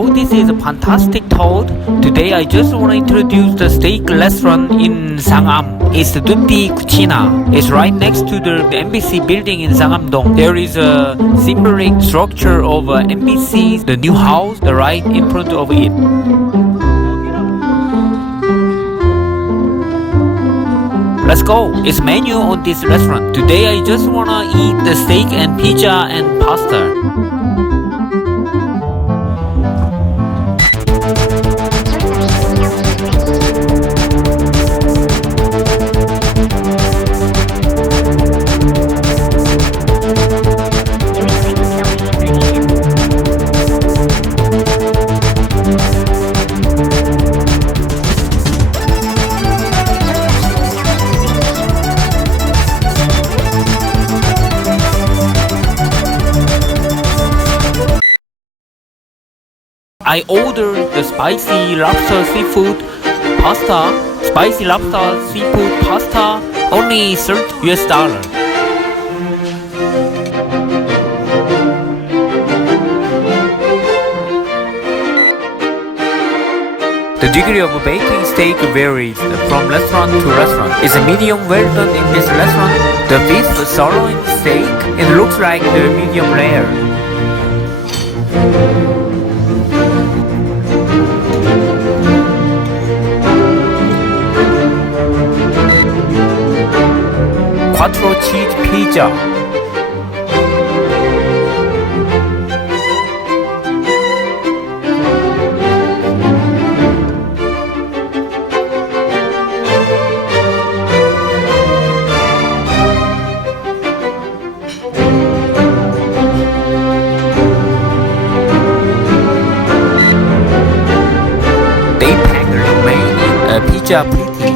Oh, this is a fantastic, Todd. Today I just want to introduce the steak restaurant in Sangam. It's the Tutti Cucina. It's right next to the embassy building in Sangam-dong. There is a symbolic structure of embassy, the new house, right in front of it. Let's go. It's menu on this restaurant. Today I just wanna eat the steak and pizza and pasta. I ordered the spicy lobster seafood pasta, spicy lobster seafood pasta, only $30. The degree of baking steak varies from restaurant to restaurant. It's a medium well done in this restaurant. The beef sirloin steak, it looks like the medium rare. Quattro cheese pizza. They pack remain in a pizza pretty.